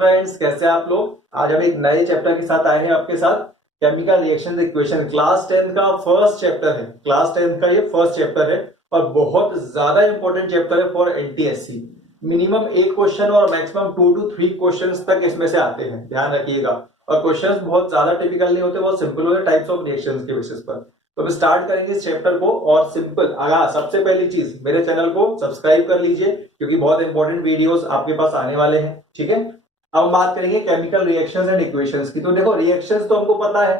Friends, कैसे हैं आप लोग। आज हम एक नए चैप्टर के साथ आए हैं आपके साथ। केमिकल रिएक्शन इक्वेशन क्लास 10 का फर्स्ट चैप्टर है। क्लास 10 का ये फर्स्ट चैप्टर है और बहुत ज्यादा इंपॉर्टेंट चैप्टर है फॉर एनटीएससी। मिनिमम 1 क्वेश्चन और मैक्सिमम 2 to 3 क्वेश्चंस तक इसमें से आते हैं, ध्यान रखिएगा। और क्वेश्चंस बहुत ज्यादा टिपिकल नहीं होते, बहुत सिंपल होते, टाइप्स ऑफ रिएक्शंस के बेसिस पर। तो अब स्टार्ट करेंगे इस चैप्टर को। और सिंपल सबसे पहली चीज, मेरे चैनल को सब्सक्राइब कर लीजिए क्योंकि बहुत इंपॉर्टेंट वीडियोस आपके पास आने वाले हैं। ठीक है, अब हम बात करेंगे केमिकल रिएक्शंस एंड इक्वेशंस की। तो देखो, रिएक्शंस तो हमको पता है,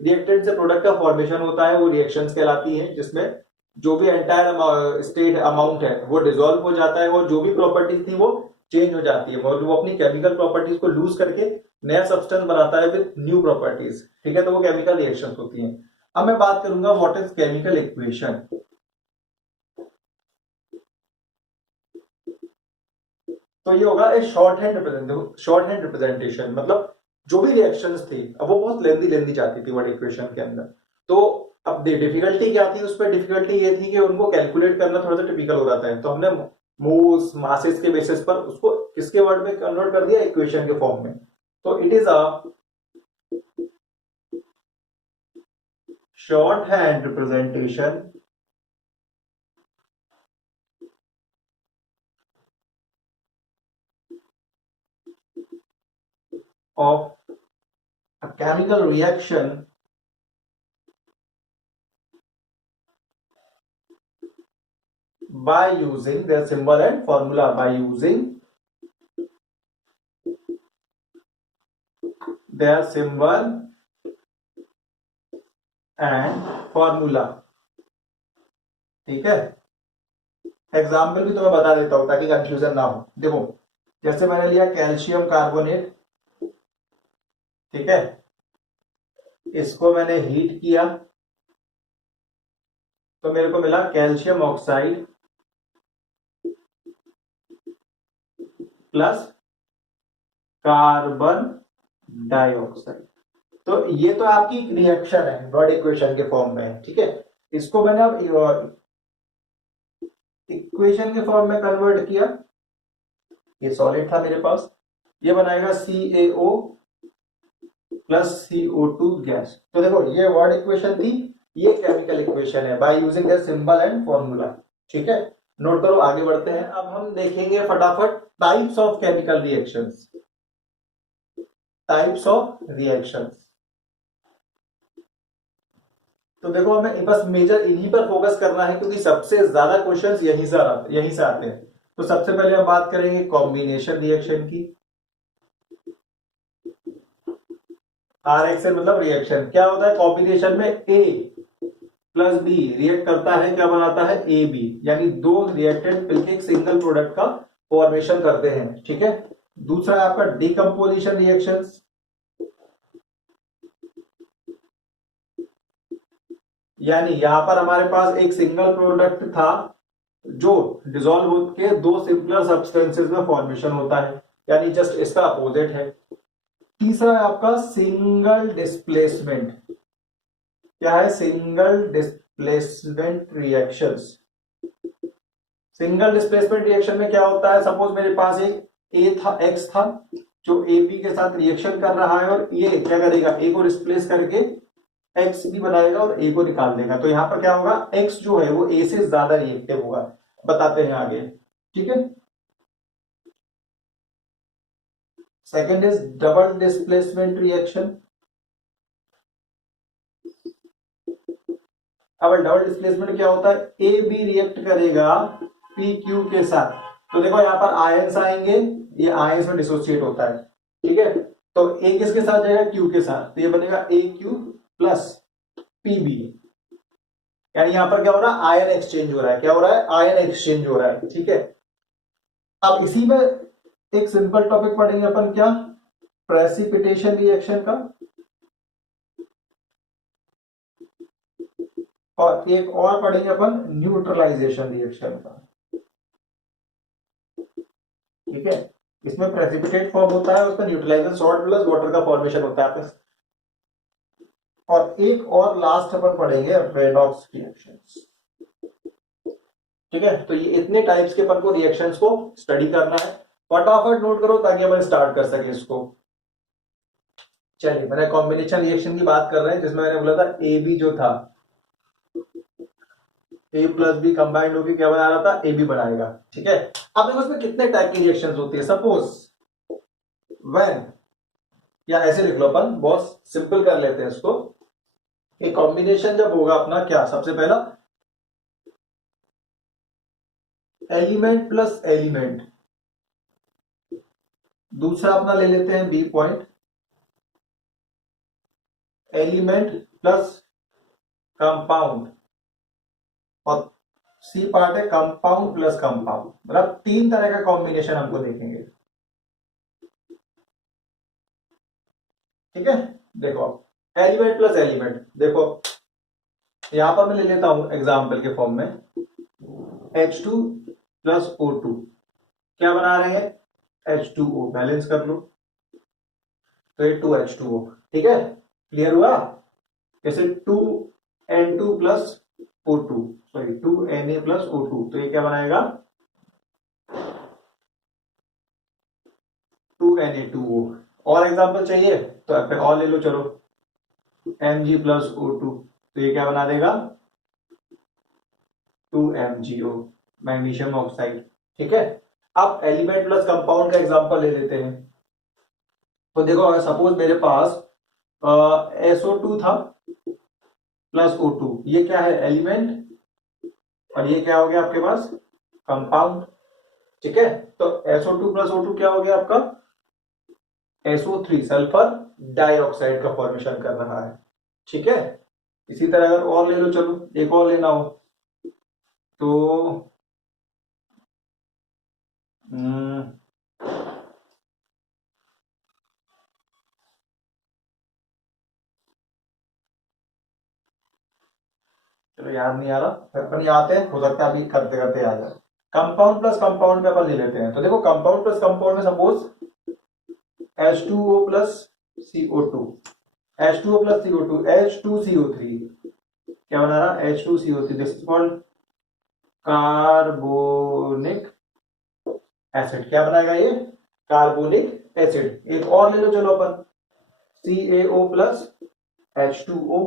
रिएक्टेंट से प्रोडक्ट का फॉर्मेशन होता है, वो रिएक्शंस कहलाती है, जिसमें जो भी एंटायर स्टेट अमाउंट है वो डिसॉल्व हो जाता है और जो भी प्रॉपर्टीज थी वो चेंज हो जाती है और वो अपनी केमिकल प्रॉपर्टीज को लूज करके नया सब्सटेंस बनाता है विद न्यू प्रॉपर्टीज। ठीक है, तो वो केमिकल रिएक्शंस होती हैं। अब मैं बात करूंगा व्हाट इज केमिकल इक्वेशन। तो ये होगा ए शॉर्ट हैंड रिप्रेजेंटेशन, मतलब जो भी रिएक्शंस थी, अब वो बहुत लेंदी जाती थी वर्ड इक्वेशन के अंदर। तो अब डिफिकल्टी क्या थी, उस पर डिफिकल्टी ये थी कि उनको कैलकुलेट करना थोड़ा सा टिपिकल हो रहा था। तो हमने मोल्स मासेस के बेसिस पर उसको किसके वर्ड में कन्वर्ट कर दिया, इक्वेशन के फॉर्म में। तो it is a shorthand representation of a chemical reaction by using their symbol and formula, by using their symbol and formula. ठीक है, एग्जाम्पल भी तो मैं बता देता हूं ताकि कंफ्यूजन ना हो। देखो, जैसे मैंने लिया कैल्शियम कार्बोनेट, ठीक है, इसको मैंने हीट किया तो मेरे को मिला calcium oxide plus carbon dioxide. तो ये तो आपकी रिएक्शन है वर्ड इक्वेशन के फॉर्म में। ठीक है, इसको मैंने अब इक्वेशन के फॉर्म में कन्वर्ट किया। ये सॉलिड था मेरे पास, ये बनाएगा CaO प्लस CO2 गैस। तो देखो, ये वर्ड इक्वेशन थी, ये केमिकल इक्वेशन है by using the symbol and formula. ठीक है, नोट करो, आगे बढ़ते हैं। अब हम देखेंगे फटाफट types of chemical reactions. Types of reactions, तो देखो, हमें बस मेजर इन्हीं पर फोकस करना है क्योंकि सबसे ज्यादा क्वेश्चंस यहीं से आते हैं। तो सबसे पहले हम बात करेंगे कॉम्बिनेशन रिएक्शन की। RXN मतलब रिएक्शन क्या होता है, कॉम्बिनेशन में A प्लस B रिएक्ट करता है, क्या बनाता है, AB, यानी दो रिएक्टेंट मिलकर एक सिंगल प्रोडक्ट का फॉर्मेशन करते हैं। ठीक है, दूसरा है आपका डिकम्पोजिशन रिएक्शंस, यानी यहां पर हमारे पास एक सिंगल प्रोडक्ट था जो डिसॉल्व होकर दो सिंपलर सब्सटेंसेस में फॉर्मेशन होता है, यानी जस्ट इसका अपोजिट है। तीसरा है आपका सिंगल डिस्प्लेसमेंट। क्या है, single displacement reactions. Single displacement reaction में क्या होता है, सपोज मेरे पास एक X था जो AB के साथ रिएक्शन कर रहा है और ये क्या करेगा, A को रिप्लेस करके X भी बनाएगा और A को निकाल देगा। तो यहां पर क्या होगा, X जो है वो A से ज्यादा रिएक्टिव होगा, बताते हैं आगे। ठीक है, second is double displacement reaction. अब डबल डिस्प्लेसमेंट क्या होता है, ए बी रिएक्ट करेगा PQ के साथ। तो देखो, यहां पर आयंस आएंगे, ये आयंस में डिसोसिएट होता है। ठीक है, तो A किसके साथ जाएगा, Q के साथ, तो ये बनेगा AQ प्लस PB, यानी यहां पर क्या हो रहा है, आयन एक्सचेंज हो रहा है। क्या हो रहा है, आयन एक्सचेंज हो रहा है। ठीक है, अब इसी में एक सिंपल टॉपिक पढ़ेंगे अपन, क्या, प्रेसिपिटेशन रिएक्शन का, और एक और पढ़ेंगे अपन न्यूट्रलाइजेशन रिएक्शन का। ठीक है, इसमें प्रेसिपिटेट फॉर्म होता है, उसका न्यूट्रलाइजेशन सॉल्ट प्लस वाटर का फॉर्मेशन होता है। और एक और लास्ट अपन पढ़ेंगे रेडॉक्स रिएक्शंस। ठीक है, तो ये इतने टाइप्स के अपन को रिएक्शंस को स्टडी करना है। फटाफट नोट करो ताकि अपन स्टार्ट कर सके इसको। चलिए, मैंने कॉम्बिनेशन रिएक्शन की बात कर रहे हैं जिसमें मैंने बोला था ए बी जो था, ए प्लस बी कंबाइंड होकर क्या बना रहा था, ए बी बनाएगा। ठीक है, अब देखो इसमें कितने टाइप की रिएक्शन होती है। सपोज व्हेन, या ऐसे लिख लो, अपन बहुत सिंपल कर लेते हैं इसको। एक कॉम्बिनेशन जब होगा अपना, क्या सबसे पहला एलिमेंट प्लस एलिमेंट, दूसरा अपना ले लेते हैं B point, element plus compound, और सी पार्ट है कंपाउंड प्लस कंपाउंड। मतलब तीन तरह का कॉम्बिनेशन हमको देखेंगे। ठीक है, देखो एलिमेंट प्लस एलिमेंट, देखो यहां पर मैं ले लेता हूं एग्जाम्पल के फॉर्म में H2 प्लस O2, क्या बना रहे हैं, H2O, बैलेंस कर लो तो ये 2H2O। ठीक है, क्लियर हुआ। जैसे 2N2 plus O2, sorry 2Na plus O2, तो ये क्या बनाएगा 2Na2O। और एग्जांपल चाहिए तो फिर और ले लो, चलो Mg प्लस O2, तो ये क्या बना देगा 2MgO, मैग्नीशियम ऑक्साइड। ठीक है, अब एलिमेंट प्लस कंपाउंड का एग्जांपल ले लेते हैं। तो देखो अगर सपोज मेरे पास SO2 था प्लस O2, ये क्या है एलिमेंट, और ये क्या हो गया आपके पास कंपाउंड। ठीक है, तो SO2 प्लस O2 क्या हो गया आपका SO3, सल्फर डाइऑक्साइड का फॉर्मेशन कर रहा है। ठीक है, इसी तरह अगर और ले लो, चलो एक और लेना हो तो चलो याद नहीं आ रहा, फिर अपन याद है, हो सकता है अभी करते करते याद है। कंपाउंड प्लस कंपाउंड पे अपन ले लेते हैं। तो देखो कंपाउंड प्लस कंपाउंड में suppose H2O plus CO2, H2O plus CO2, H2CO3, क्या बना रहा H2CO3, this is called carbonic acid. क्या बनाएगा ये कार्बोनिक एसिड। एक और ले लो चलो अपन CaO प्लस H2O,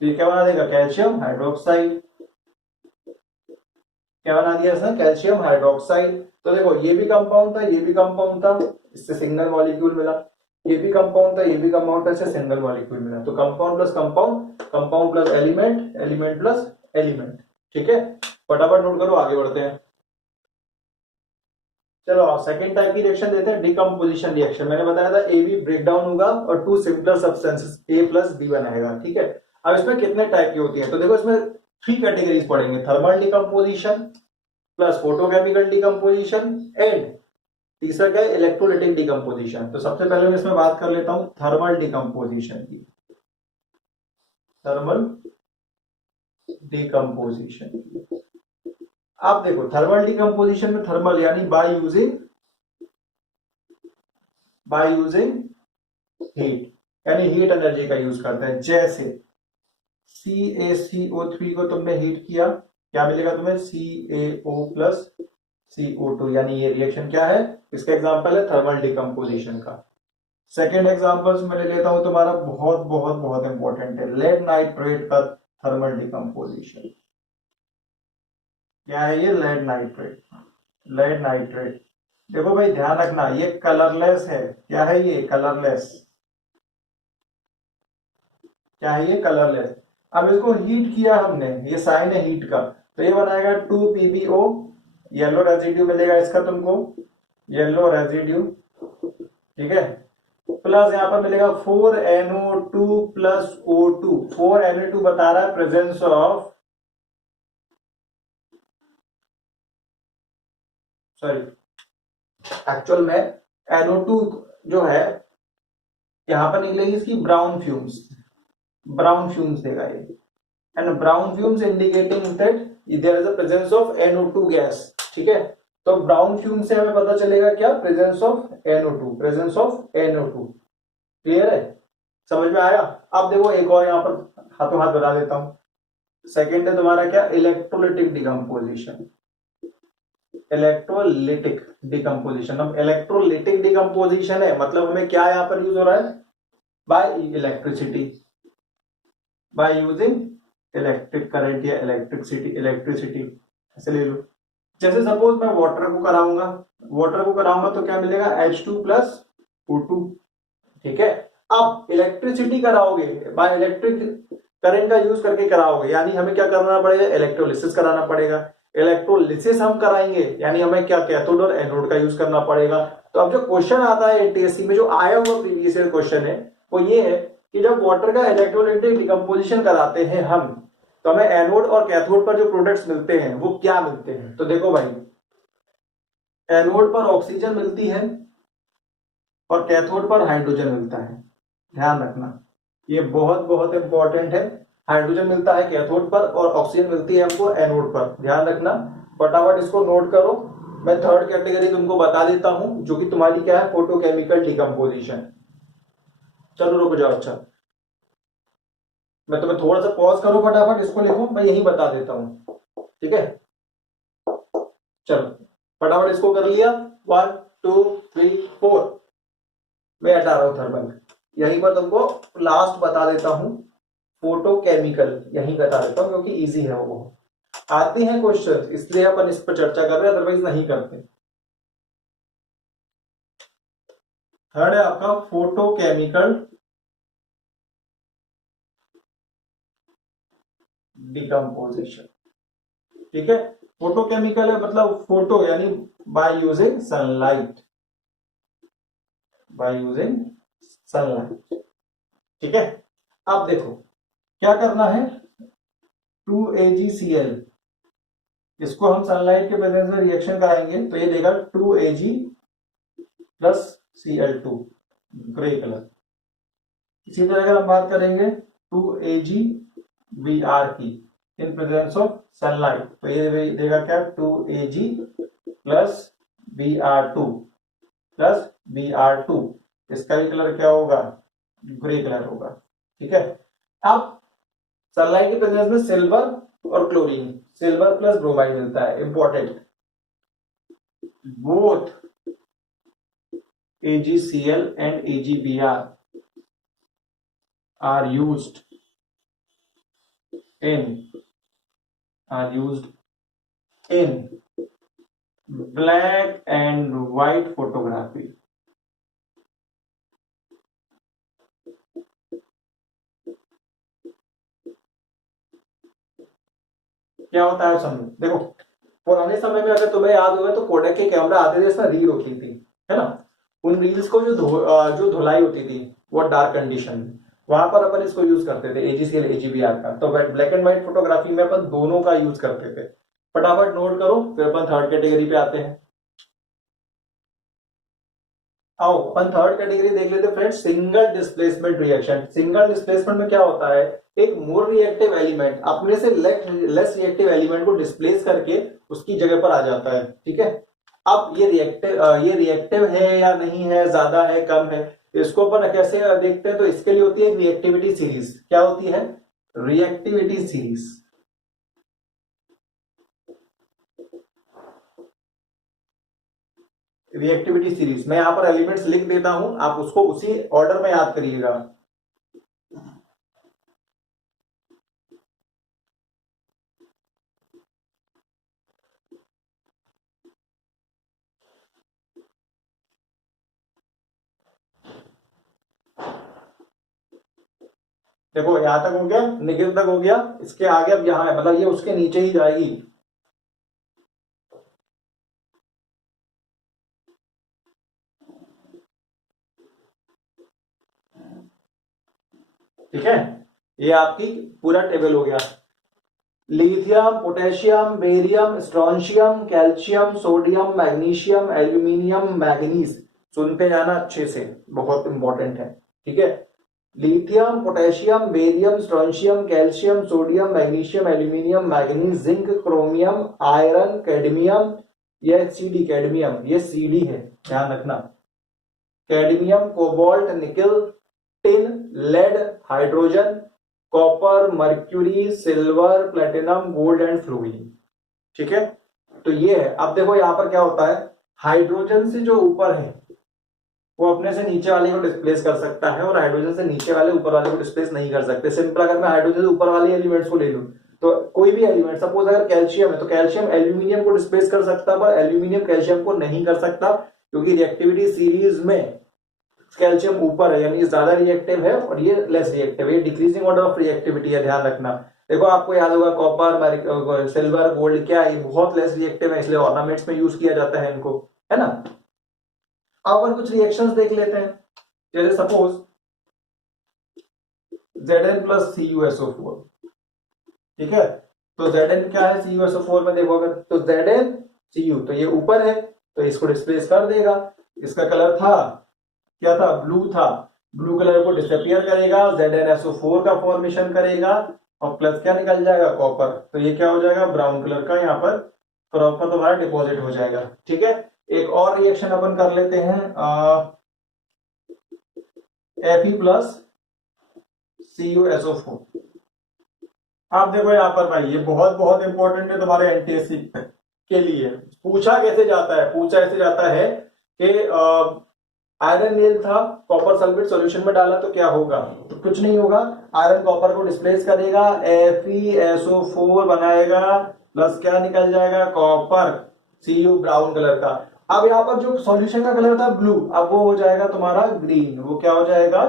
तो ये क्या बना देगा कैल्शियम हाइड्रोक्साइड। क्या बना दिया इसने कैल्शियम हाइड्रोक्साइड। तो देखो ये भी कंपाउंड था, ये भी कंपाउंड था, इससे सिंगल मॉलिक्यूल मिला, ये भी कंपाउंड था, ये भी कंपाउंड था, इससे सिंगल मॉलिक्यूल मिला। तो compound plus compound, compound plus element, element plus element. ठीक है, फटाफट नोट करो, आगे बढ़ते हैं। चलो सेकंड टाइप की रिएक्शन देते हैं, डिकम्पोजिशन रिएक्शन। मैंने बताया था ए बी ब्रेक डाउन होगा और two simpler substances A plus B बनाएगा। ठीक है, अब इसमें कितने टाइप की होती है, तो देखो इसमें थ्री कैटेगरीज पढ़ेंगे, thermal decomposition plus photochemical decomposition and तीसरा क्या है इलेक्ट्रोलाइटिक डिकम्पोजिशन। तो सबसे पहले मैं इसमें बात कर लेता हूं थर्मल डिकम्पोजिशन की। थर्मल डिकम्पोजिशन, आप देखो थर्मल डिकम्पोजिशन में थर्मल यानी बाय यूजिंग हीट, यानी हीट एनर्जी का यूज करते हैं। जैसे CaCO3 को तुमने हीट किया, क्या मिलेगा तुम्हें CaO प्लस CO2, यानी ये रिएक्शन क्या है, इसका एग्जांपल है थर्मल डिकम्पोजिशन का। सेकेंड एग्जांपल मैं ले लेता हूं तुम्हारा, बहुत बहुत बहुत इंपॉर्टेंट है, लेड नाइट्रेट का थर्मल डिकम्पोजिशन। क्या है ये लेड नाइट्रेट, लेड नाइट्रेट। देखो भाई ध्यान रखना ये कलरलेस है। क्या है ये कलरलेस, क्या है ये कलरलेस। अब इसको हीट किया हमने, ये साइन है हीट का, तो ये बनाएगा 2PbO, येलो रेजिड्यू मिलेगा इसका तुमको, येलो रेजिड्यू। ठीक है, प्लस यहां पर मिलेगा 4NO2 प्लस O2। 4NO2 बता रहा है प्रेजेंस ऑफ, सॉरी एक्चुअल में NO2 जो है यहां पर निकलेगी इसकी ब्राउन फ्यूम्स, ब्राउन फ्यूम्स देगा ये, and brown fumes indicating that there is a presence of NO2 gas. ठीक है, तो ब्राउन फ्यूम से हमें पता चलेगा क्या presence of NO2, presence of NO2। Clear है, समझ में आया। अब देखो एक और यहां पर हाथों हाथ बता देता हूं। सेकेंड है तुम्हारा क्या इलेक्ट्रोलाइटिक डिकम्पोजिशन। Electrolytic decomposition. अब इलेक्ट्रोलिटिक डिकम्पोजिशन है मतलब हमें क्या यहां पर यूज हो रहा है, bye electricity, by using electric current या इलेक्ट्रिसिटी ऐसे ले लो। जैसे सपोज मैं वाटर को कराऊंगा तो क्या मिलेगा, H2 प्लस O2। ठीक है, अब इलेक्ट्रिसिटी कराओगे बाय इलेक्ट्रिक करंट का यूज करके कराओगे, यानी हमें क्या करना पड़ेगा, इलेक्ट्रोलिसिस कराना पड़ेगा। इलेक्ट्रोलिसिस हम कराएंगे यानी हमें क्या कैथोड और एनोड का यूज करना पड़ेगा। तो अब जो क्वेश्चन आता है एनटीएससी में, जो आया हुआ प्रीवियस ईयर क्वेश्चन है, वो ये है कि जब वाटर का इलेक्ट्रोलाइटिक डिकम्पोजिशन कराते हैं हम, तो हमें एनोड और कैथोड पर जो प्रोडक्ट्स मिलते हैं वो क्या मिलते हैं। तो देखो भाई, एनोड पर ऑक्सीजन मिलती है और कैथोड पर हाइड्रोजन मिलता है। ध्यान रखना, ये बहुत बहुत इंपॉर्टेंट है। हाइड्रोजन मिलता है कैथोड पर और ऑक्सीजन मिलती है हमको एनोड पर। ध्यान रखना, फटाफट इसको नोट करो। मैं थर्ड कैटेगरी तुमको बता देता हूं, जो कि तुम्हारी क्या है, फोटोकेमिकल डिकम्पोजिशन। चलो रुक जाओ। अच्छा, मैं तुम्हें थोड़ा सा पॉज करो, फटाफट इसको लिखो, मैं यही बता देता हूं। ठीक है, चलो फटाफट इसको कर लिया। 1 2 3 4। मैं हटा रहा हूं थर्मल, यहीं पर तुमको लास्ट बता देता हूं। फोटोकेमिकल यहीं बता देता हूं क्योंकि इजी है, वो आते हैं क्वेश्चन इसलिए अपन इस पर चर्चा कर रहे हैं, अदरवाइज नहीं करते। थर्ड है आपका फोटोकेमिकल डिकम्पोजिशन। ठीक है, फोटोकेमिकल है मतलब फोटो यानी by using sunlight, by using sunlight. ठीक है, अब देखो क्या करना है, 2AgCl, इसको हम सनलाइट के प्रेजेंस में रिएक्शन कराएंगे तो ये देगा 2Ag plus Cl2 grey colour. इसी तरह अगर हम बात करेंगे 2AgBr की इन प्रेजेंस ऑफ सनलाइट, तो ये देगा क्या, 2Ag plus Br2 plus Br2, इसका भी कलर क्या होगा, ग्रे कलर होगा। ठीक है, अब सनलाइट के प्रेजेंस में सिल्वर और क्लोरीन, सिल्वर प्लस ब्रोमाइड मिलता है। Important, both AgCl and AgBr are used in black and white photography। क्या होता है समझो, देखो पुराने समय में अगर तुम्हें याद होगा तो कोडक के कैमरा आते थे, इसमें रील होती थी, है ना। उन रील्स को जो धुलाई होती थी वो डार्क कंडीशन में, वहां पर अपन इसको यूज करते थे, AgCl AgBr का। तो ब्लैक एंड व्हाइट फोटोग्राफी में अपन दोनों का यूज करते थे। फटाफट नोट करो, फिर अपन थर्ड कैटेगरी पे आते हैं। आओ अपन थर्ड कैटेगरी देख लेते friends, single displacement reaction. Single displacement में क्या होता है, एक मोर रिएक्टिव एलिमेंट अपने से लेस रिएक्टिव एलिमेंट को डिस्प्लेस करके उसकी जगह पर आ जाता है। ठीक है, अब ये रिएक्टिव है या नहीं है, ज्यादा है कम है, इसको अपन कैसे देखते हैं, तो इसके लिए होती है रिएक्टिविटी सीरीज। क्या होती है, रिएक्टिविटी सीरीज। रिएक्टिविटी सीरीज मैं यहां पर एलिमेंट्स लिख देता हूं, आप उसको उसी ऑर्डर में याद करिएगा। देखो यहां तक हो गया, निखिल तक हो गया, इसके आगे अब यहां है, मतलब ये उसके नीचे ही जाएगी। ठीक है, ये आपकी पूरा टेबल हो गया। Lithium, potassium, barium, strontium, calcium, sodium, magnesium, aluminium, manganese. सुनते जाना अच्छे से, बहुत इंपॉर्टेंट है। ठीक है, lithium, potassium, barium, strontium, calcium, sodium, magnesium, aluminium, manganese, zinc, chromium, iron, cadmium, यह सीडी, कैडमियम ये सीडी है, ध्यान रखना। Cadmium, cobalt, nickel, tin, lead, hydrogen, copper, mercury, silver, platinum, gold and fluorine. ठीक है, तो ये है। अब देखो यहाँ पर क्या होता है, हाइड्रोजन से जो ऊपर है वो अपने से नीचे वाले को डिस्प्लेस कर सकता है और हाइड्रोजन से नीचे वाले ऊपर वाले को डिस्प्लेस नहीं कर सकते। सिंपल, अगर मैं हाइड्रोजन से ऊपर वाले एलिमेंट्स को ले लूं तो कोई भी एलिमेंट, सपोज अगर कैल्शियम है तो कैल्शियम एल्यूमिनियम को डिस्प्लेस कर सकता है, पर एल्यूमिनियम कैल्शियम को नहीं कर सकता, क्योंकि रिएक्टिविटी सीरीज में कैल्शियम ऊपर है, यानी ज्यादा रिएक्टिव है और ये लेस रिएक्टिव है। ये डिक्रीजिंग ऑर्डर ऑफ रिएक्टिविटी है, ध्यान रखना। देखो आपको याद होगा कॉपर, सिल्वर, गोल्ड क्या है, बहुत लेस रिएक्टिव है, इसलिए ऑर्नामेंट्स में यूज किया जाता है इनको, है ना। अब अपन कुछ रिएक्शंस देख लेते हैं, जैसे सपोज Zn प्लस CuSO4, ठीक है। तो Zn क्या है CuSO4 में, देखो अगर तो Zn Cu, तो ये ऊपर है तो इसको डिस्प्लेस कर देगा। इसका कलर था क्या था, ब्लू था, ब्लू कलर को डिसअपियर करेगा, ZnSO4 का फॉर्मेशन करेगा और प्लस क्या निकल जाएगा, कॉपर। तो ये क्या हो जाएगा, ब्राउन कलर का यहाँ पर कॉपर तुम्हारा डिपॉजिट हो जाएगा, ठीक है। एक और रिएक्शन अपन कर लेते हैं, Fe प्लस CuSO4। आप देखो यहाँ पर भाई, ये बहुत बहुत इंपॉर्टेंट है तुम्हारे एनटीएससी के लिए। पूछा कैसे जाता है, पूछा ऐसे जाता है कि आयरन नील था, कॉपर सल्फेट सॉल्यूशन में डाला तो क्या होगा, तो कुछ नहीं होगा, आयरन कॉपर को डिस्प्लेस करेगा, FeSO4 बनाएगा, प्लस क्या निकल जाएगा, कॉपर, Cu ब्राउन कलर का। अब यहाँ पर जो सॉल्यूशन का कलर था ब्लू, अब वो हो जाएगा तुम्हारा ग्रीन, वो क्या हो जाएगा,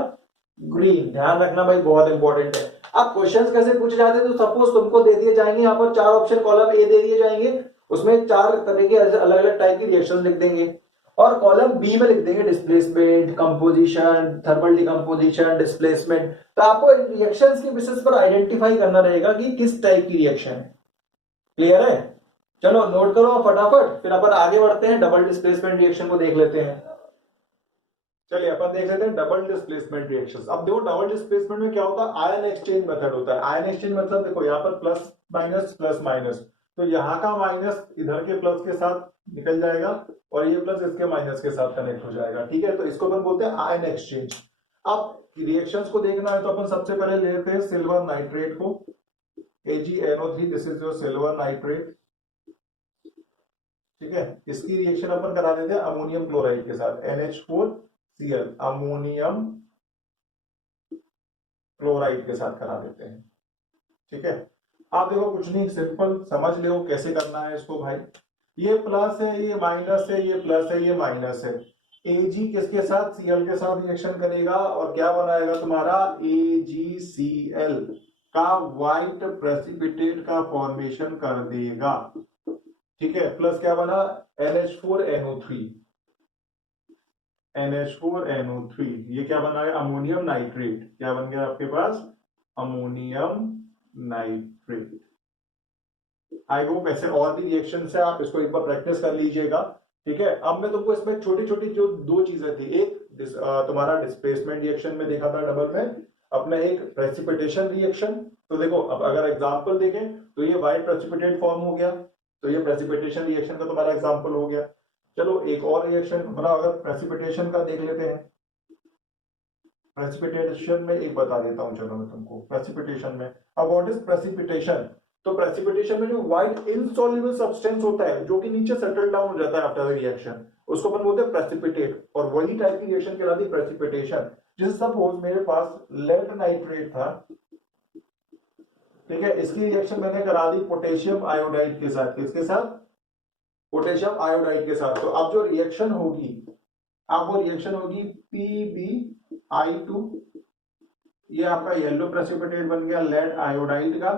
ग्रीन। ध्यान रखना भाई, बहुत इंपॉर्टेंट है। अब क्वेश्चंस कैसे पूछे जाते हैं, तो सपोज तुमको दे दिए जाएंगे यहाँ पर 4 ऑप्शन, कॉलम ए दे दिए जाएंगे, उसमें 4 तरह के अलग अलग टाइप की रिएक्शन लिख देंगे, और कॉलम बी में लिख देंगे displacement, composition, thermal decomposition, displacement. तो आपको रिएक्शंस के बेसिस पर आइडेंटिफाई करना रहेगा कि किस टाइप की रिएक्शन है। क्लियर है, चलो नोट करो फटाफट, फिर अपन आगे बढ़ते हैं, डबल डिस्प्लेसमेंट रिएक्शन को देख लेते हैं। चलिए अपन देख लेते हैं डबल डिस्प्लेसमेंट रिएक्शंस। अब देखो डबल डिस्प्लेसमेंट में क्या होता है, आयन एक्सचेंज मेथड होता है। आयन एक्सचेंज मतलब देखो यहाँ पर प्लस माइनस, तो यहाँ का माइनस इधर के प्लस के साथ निकल जाएगा और ये प्लस इसके माइनस के साथ कनेक्ट हो जाएगा, ठीक है। तो इसको अपन बोलते हैं आयन एक्सचेंज। अब रिएक्शंस को देखना है तो अपन सबसे पहले ले लेते हैं सिल्वर नाइट्रेट को, AgNO3, this is your silver nitrate, ठीक है। इसकी रिएक्शन अपन करा देते हैं अमोनियम क्लोराइड के साथ, NH4Cl, अमोनियम क्लोराइड के साथ करा देते हैं, ठीक है। आप देखो कुछ नहीं, सिंपल समझ लो कैसे करना है इसको भाई। ये प्लस है, ये माइनस है, ये प्लस है, ये माइनस है। Ag किसके साथ, Cl के साथ रिएक्शन करेगा और क्या बनाएगा तुम्हारा, AgCl का व्हाइट प्रेसिपिटेट का फॉर्मेशन कर देगा, ठीक है। प्लस क्या बना, NH4NO3, ये क्या बना है, अमोनियम नाइट्रेट। क्या बन गया आपके पास, अमोनियम नाइट्रेट। आई होप ऐसे और भी रिएक्शन है, आप इसको एक बार प्रैक्टिस कर लीजिएगा, ठीक है। अब मैं तुमको इसमें छोटी छोटी जो 2 चीजें थी, एक तुम्हारा डिस्प्लेसमेंट रिएक्शन में देखा था डबल में, अपना एक प्रेसिपिटेशन रिएक्शन। तो देखो अब अगर एग्जांपल देखें तो ये व्हाइट प्रेसिपिटेट फॉर्म हो गया, तो ये प्रेसिपिटेशन रिएक्शन का तुम्हारा एग्जांपल हो गया। चलो एक और रिएक्शन हमारा अगर प्रेसिपिटेशन का देख लेते हैं। प्रेसिपिटेशन में एक बता देता हूं, चलो मैं तुमको प्रेसिपिटेशन में। अब व्हाट इज प्रेसिपिटेशन, तो प्रेसिपिटेशन में जो व्हाइट इनसॉल्युबल सब्सटेंस होता है जो कि नीचे सेटल डाउन हो जाता है आफ्टर द रिएक्शन, उसको अपन बोलते हैं प्रेसिपिटेट, और वही टाइप की रिएक्शन कहलाती है प्रेसिपिटेशन। जैसे सपोज मेरे पास लेड नाइट्रेट था, ठीक है, इसकी रिएक्शन मैंने करा दी पोटेशियम आयोडाइड के साथ, किसके साथ, पोटेशियम आयोडाइड के साथ। तो अब जो रिएक्शन होगी, अब वो रिएक्शन होगी PbI2, ये आपका येलो प्रेसिपिटेट बन गया लेड आयोडाइड का,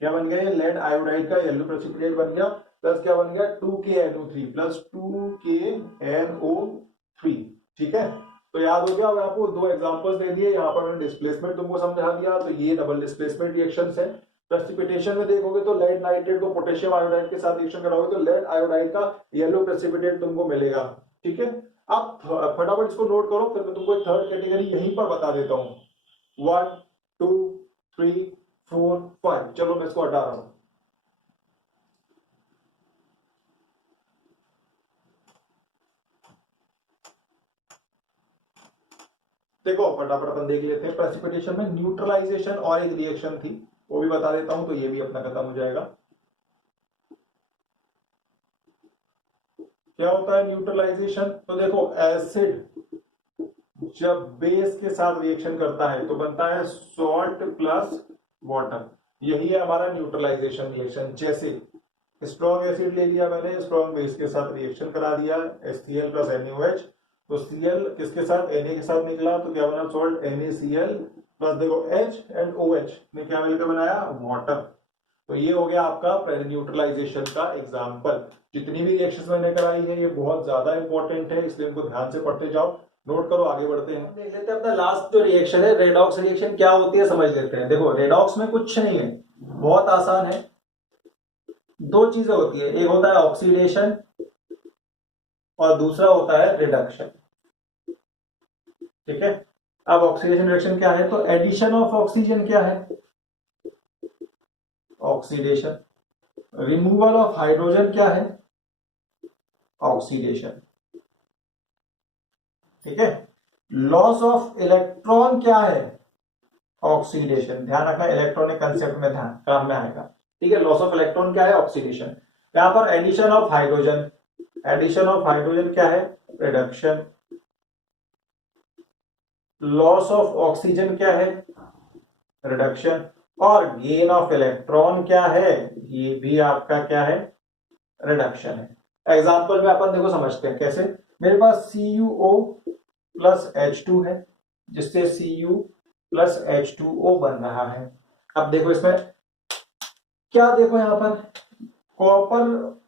क्या बन गया, ये लेड आयोडाइड का येलो प्रेसिपिटेट बन गया, प्लस क्या बन गया 2KNO3 प्लस 2KNO3, ठीक है। तो याद हो गया। अब आपको 2 एग्जांपल्स दे दिए, यहाँ पर मैंने डिस्प्लेसमेंट तुमको समझा दिया, तो ये डबल डिस्प्लेसमेंट रिएक्शंस है। प्रेसिपिटेशन में देखोगे तो लेड नाइट्रेट को पोटेशियम आयोडाइड के साथ रिएक्शन कराओगे तो लेड आयोडाइड का येलो प्रेसिपिटेट तुमको मिलेगा, ठीक है। आप फटाफट इसको नोट करो, फिर मैं तुमको एक थर्ड कैटेगरी यहीं पर बता देता हूं। 1 2 3 4 5, चलो मैं इसको हटा रहा हूं। देखो फटाफट अपन देख लेते हैं। प्रेसिपिटेशन में न्यूट्रलाइजेशन और एक रिएक्शन थी, वो भी बता देता हूं, तो ये भी अपना खत्म हो जाएगा। क्या होता है न्यूट्रलाइजेशन? तो देखो एसिड जब बेस के साथ रिएक्शन करता है तो बनता है सॉल्ट प्लस वाटर, यही है हमारा न्यूट्रलाइजेशन रिएक्शन। जैसे स्ट्रॉन्ग एसिड ले लिया मैंने, स्ट्रॉन्ग बेस के साथ रिएक्शन करा दिया, HCl प्लस NaOH, तो Cl किसके साथ? Na के साथ निकला, तो क्या बना? सॉल्ट NaCl प्लस देखो H एंड OH ने क्या मिलकर बनाया? वाटर। तो ये हो गया आपका न्यूट्रलाइजेशन का एग्जाम्पल। जितनी भी रिएक्शंस मैंने कराई है ये बहुत ज्यादा इंपॉर्टेंट है, इसलिए इनको ध्यान से पढ़ते जाओ, नोट करो। आगे बढ़ते हैं, देख लेते हैं अपना लास्ट जो रिएक्शन है, रेडॉक्स रिएक्शन क्या होती है समझ लेते हैं। देखो रेडॉक्स में कुछ नहीं है, बहुत आसान है। दो चीजें होती है, एक होता है ऑक्सीडेशन और दूसरा होता है रिडक्शन। ठीक है, अब ऑक्सीडेशन रिडक्शन क्या है? तो एडिशन ऑफ ऑक्सीजन क्या है? ऑक्सीडेशन। रिमूवल ऑफ हाइड्रोजन क्या है? ऑक्सीडेशन। ठीक है, लॉस ऑफ इलेक्ट्रॉन क्या है? ऑक्सीडेशन। ध्यान रखना, इलेक्ट्रॉनिक कंसेप्ट में ध्यान काम में आएगा। ठीक है, लॉस ऑफ इलेक्ट्रॉन क्या है? ऑक्सीडेशन। यहां पर addition of hydrogen, addition of hydrogen क्या है? रिडक्शन। लॉस ऑफ ऑक्सीजन क्या है? रिडक्शन। और गेन ऑफ इलेक्ट्रॉन क्या है? ये भी आपका क्या है? रिडक्शन है। एग्जांपल में अपन देखो समझते हैं कैसे। मेरे पास CuO प्लस H2 है, जिससे Cu प्लस H2O बन रहा है। अब देखो इसमें क्या, देखो यहां पर कॉपर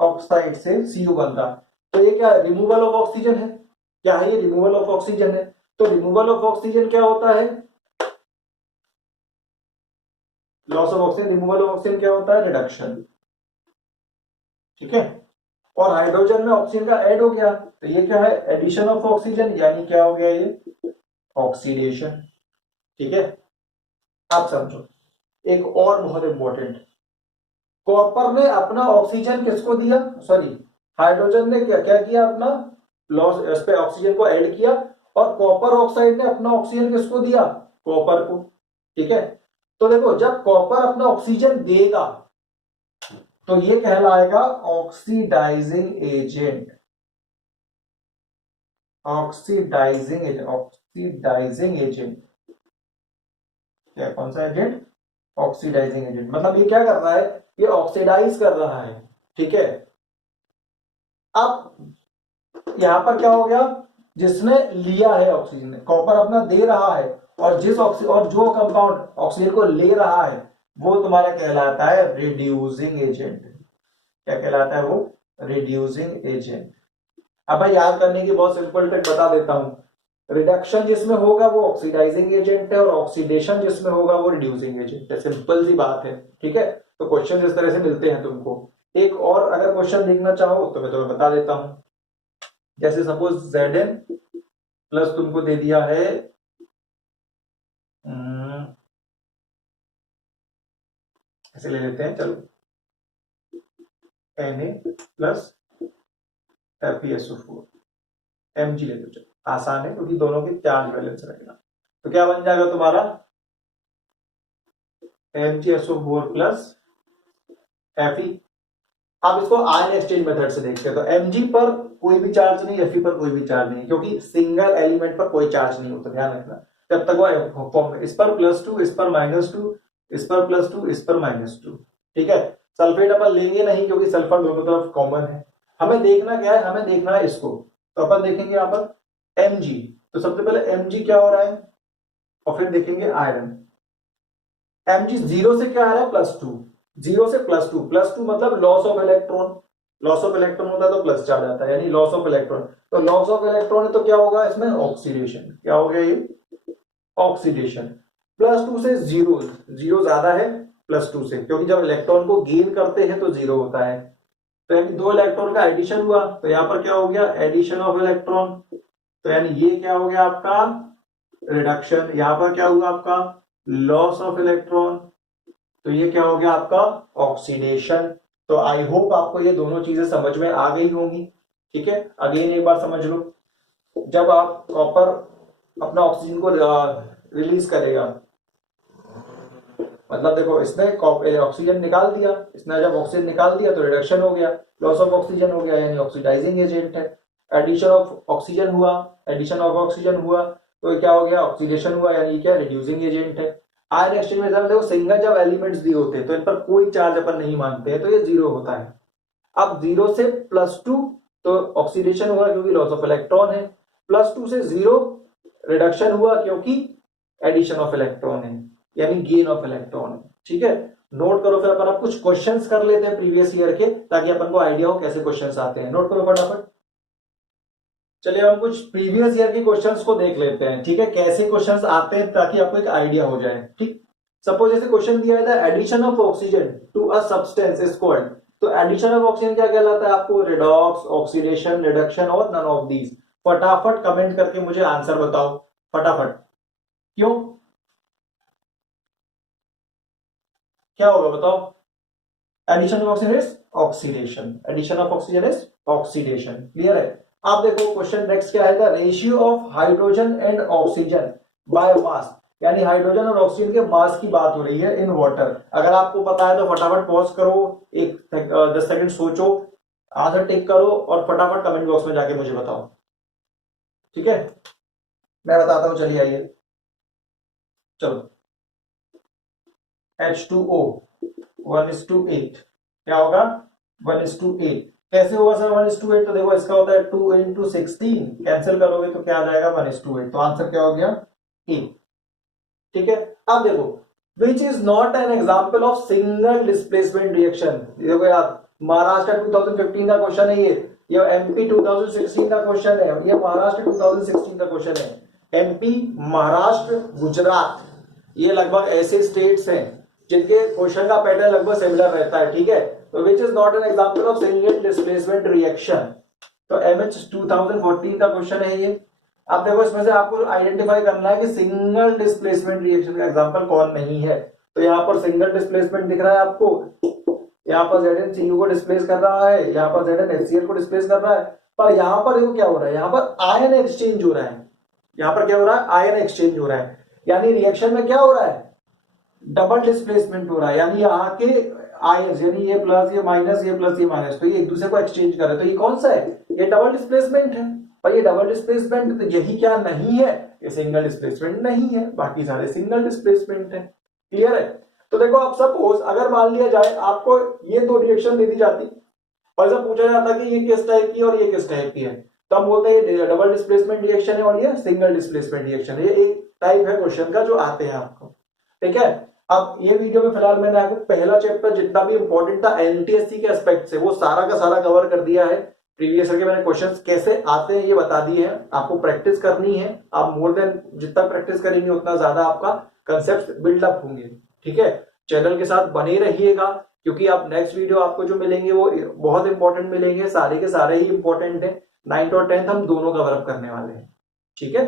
ऑक्साइड से Cu बन रहा, तो ये क्या है? रिमूवल ऑफ ऑक्सीजन है। क्या है ये? रिमूवल ऑफ ऑक्सीजन है। तो रिमूवल ऑफ ऑक्सीजन क्या होता है? Loss of oxygen. Removal of oxygen क्या होता है? रिडक्शन। ठीक है, और हाइड्रोजन में ऑक्सीजन का ऐड हो गया, तो ये क्या है? एडिशन ऑफ ऑक्सीजन, यानी क्या हो गया? ये ऑक्सीडेशन। ठीक है, आप समझो एक और बहुत इंपॉर्टेंट, कॉपर ने अपना ऑक्सीजन किसको दिया? सॉरी, हाइड्रोजन ने क्या क्या किया? अपना लॉस इस पे ऑक्सीजन को ऐड किया, और कॉपर ऑक्साइड ने अपना ऑक्सीजन किसको दिया? कॉपर को। ठीक है, तो देखो जब कॉपर अपना ऑक्सीजन देगा तो ये कहलाएगा oxidising agent. Oxidising agent, oxidising agent क्या? कौन सा एजेंट? Oxidising agent. मतलब ये क्या कर रहा है? ये ऑक्सीडाइज कर रहा है। ठीक है, अब यहां पर क्या हो गया? जिसने लिया है ऑक्सीजन, कॉपर अपना दे रहा है, और जो कंपाउंड ऑक्सीजन को ले रहा है वो तुम्हारा कहलाता है रिड्यूसिंग एजेंट। क्या कहलाता है वो? Reducing agent. अब मैं याद करने की बहुत सिंपल ट्रिक बता देता हूं। रिडक्शन जिसमें होगा वो ऑक्सीडाइजिंग एजेंट है, और ऑक्सीडेशन जिसमें होगा वो रिड्यूसिंग एजेंट है। सिंपल सी बात है। ठीक है, तो क्वेश्चन इस तरह से मिलते हैं तुमको। एक और अगर क्वेश्चन देखना चाहो तो मैं तुम्हें बता देता हूं। जैसे सपोज Zn प्लस तुमको दे दिया है ऐसे ले लेते हैं, चलो Na प्लस FeSO4 Mg ले लो। चलो आसान है क्योंकि दोनों के चार्ज बैलेंस रहेगा। तो क्या बन जाएगा तुम्हारा? MgSO4 plus Fe। आप इसको आयन एक्सचेंज मेथड से देखते हैं, तो Mg पर कोई भी चार्ज नहीं, Fe पर कोई भी चार्ज नहीं, क्योंकि सिंगल एलिमेंट पर कोई चार्ज नहीं होता। ध्यान रखना, जब तक वो फॉर्म, इस पर +2, इस पर -2, इस पर +2, इस पर -2। ठीक है, सल्फेट अपन लेंगे नहीं क्योंकि सल्फर दोनों तरफ कॉमन है। हमें देखना क्या है? हमें देखना है इसको, तो अपन देखेंगे यहाँ पर Mg। तो सबसे पहले Mg क्या हो रहा है, और फिर देखेंगे आयरन। Mg 0 से क्या आ रहा है? +2। 0 से +2, +2 मतलब loss of electron. Loss of electron होता है तो प्लस चार्ज आता है, यानी लॉस ऑफ इलेक्ट्रॉन। तो लॉस ऑफ इलेक्ट्रॉन है तो क्या होगा इसमें? ऑक्सीडेशन। क्या हो गया ये? ऑक्सीडेशन। +2 से 0, 0 ज्यादा है +2 से, क्योंकि जब इलेक्ट्रॉन को गेन करते हैं तो 0 होता है। तो यानी 2 इलेक्ट्रॉन का एडिशन हुआ, तो यहां पर क्या हो गया? Addition of electron. तो यानी ये क्या हो गया आपका? रिडक्शन। यहां पर क्या हुआ आपका? Loss of electron. तो ये क्या हो गया आपका? ऑक्सीडेशन। तो आई होप आपको ये दोनों चीजें समझ में आ गई होंगी। ठीक है, अगेन एक बार समझ लो, जब आप कॉपर अपना ऑक्सीजन को रिलीज करेगा मतलब देखो इसने ऑक्सीजन निकाल दिया, इसने जब ऑक्सीजन निकाल दिया तो रिडक्शन हो गया, लॉस ऑफ ऑक्सीजन हो गया, यानी ऑक्सीडाइजिंग एजेंट है। एडिशन ऑफ ऑक्सीजन हुआ, एडिशन ऑफ ऑक्सीजन हुआ तो क्या हो गया, ऑक्सीडेशन हुआ, यानी क्या रिड्यूसिंग एजेंट है। आयन एक्सचेंज में देखो सिंगल जब एलिमेंट्स दिए होते हैं तो इन पर कोई चार्ज अपन नहीं मानते हैं, तो ये जीरो होता है। अब जीरो से +2 तो ऑक्सीडेशन हुआ क्योंकि लॉस ऑफ इलेक्ट्रॉन है, +2 से 0 रिडक्शन हुआ क्योंकि एडिशन ऑफ इलेक्ट्रॉन है, यानी गेन ऑफ इलेक्ट्रॉन है। ठीक है, नोट करो। फिर अपन अब कुछ क्वेश्चंस कर लेते हैं प्रीवियस ईयर के, ताकि अपन को आइडिया हो कैसे क्वेश्चंस आते हैं। नोट करो फटाफट। चलिए हम कुछ प्रीवियस ईयर के क्वेश्चंस को देख लेते हैं। ठीक है, कैसे क्वेश्चंस आते हैं ताकि आपको एक आइडिया हो जाए। ठीक, सपोज जैसे क्वेश्चन दिया है, the addition of oxygen to a substance is called. तो एडिशन ऑफ ऑक्सीजन क्या कहलाता है आपको, रिडॉक्स, ऑक्सीडेशन, रिडक्शन और नन ऑफ दीज। फटाफट कमेंट करके मुझे आंसर बताओ फटाफट। क्यों, क्या होगा बताओ। Addition of oxygen is oxidation, addition of oxygen is oxidation. Clear है। आप देखो क्वेश्चन नेक्स्ट क्या है, the ratio of hydrogen and oxygen by mass, यानी हाइड्रोजन और ऑक्सीजन के मास की बात हो रही है इन वाटर। अगर आपको पता है तो फटाफट पॉज करो, 10 सेकंड सोचो, आंसर टिक करो और फटाफट कमेंट बॉक्स में जाके मुझे बताओ। ठीक है, मैं बताता हूं, चलिए आइए। चलो, H2O 1:8 क्या होगा, 1:8। कैसे होगा सर 1:8? तो देखो इसका होता है 2 × 16, कैंसिल करोगे तो क्या आ जाएगा 1:8, तो आंसर क्या हो गया ए। ठीक है, अब देखो which is not an example of single displacement reaction. देखो यार, महाराष्ट्र 2015 का क्वेश्चन है ये एमपी 2016 का क्वेश्चन है, ये महाराष्ट्र 2016 का क्वेश्चन है। एमपी, महाराष्ट्र, गुजरात, ये लगभग ऐसे स्टेट्स हैं जिनके क्वेश्चन का पैटर्न लगभग सिमिलर रहता है। ठीक है, तो which is not an example of single displacement reaction, तो एमएच 2014 का क्वेश्चन है ये। अब देखो इसमें से आपको आइडेंटिफाई करना है कि सिंगल डिस्प्लेसमेंट रिएक्शन का एग्जांपल कौन नहीं है। तो यहाँ पर सिंगल डिस्प्लेसमेंट दिख रहा है आपको, यहाँ पर ZnCu को डिस्प्लेस कर रहा है, यहाँ पर ZnHCl को डिस्प्लेस कर रहा है, पर यहाँ पर देखो क्या हो रहा है, यहाँ पर आयन एक्सचेंज हो रहा है। यहाँ पर क्या हो रहा है, आयन एक्सचेंज हो रहा है, यानी रिएक्शन में क्या हो रहा है, डबल डिस्प्लेसमेंट हो रहा है। यानी यहाँ के आयंस, यानी ये प्लस ये माइनस, ये प्लस ये माइनस, तो ये एक दूसरे को एक्सचेंज कर रहे हैं। तो ये कौन सा है, ये डबल डिस्प्लेसमेंट है। और ये डबल डिस्प्लेसमेंट तो यही क्या नहीं है, ये सिंगल डिस्प्लेसमेंट नहीं है, बाकी सारे सिंगल डिस्प्लेसमेंट है। क्लियर है। तो देखो अब सपोज अगर मान लिया जाए आपको ये दो रिएक्शन दे दी जाती और जब पूछा जाता कि ये किस टाइप की और ये किस टाइप की है, तो हम बोलते हैं डबल डिस्प्लेसमेंट रिएक्शन है और ये सिंगल डिस्प्लेसमेंट रिएक्शन है। ये एक टाइप है क्वेश्चन का जो आते हैं आपको। ठीक है, अब ये वीडियो में फिलहाल मैंने आपको पहला चैप्टर जितना भी इंपॉर्टेंट था एनटीएससी के एस्पेक्ट से वो सारा का सारा कवर कर दिया है। प्रीवियस ईयर के मैंने क्वेश्चंस कैसे आते हैं ये बता दिए हैं। आपको प्रैक्टिस करनी है, आप मोर देन जितना प्रैक्टिस करेंगे उतना ज्यादा आपका कंसेप्ट बिल्डअप होंगे। ठीक है, चैनल के साथ बने रहिएगा क्योंकि आप नेक्स्ट वीडियो आपको जो मिलेंगे वो बहुत इंपॉर्टेंट मिलेंगे, सारे के सारे ही इंपॉर्टेंट है। 9th और 10th हम दोनों कवर अप करने वाले हैं। ठीक है।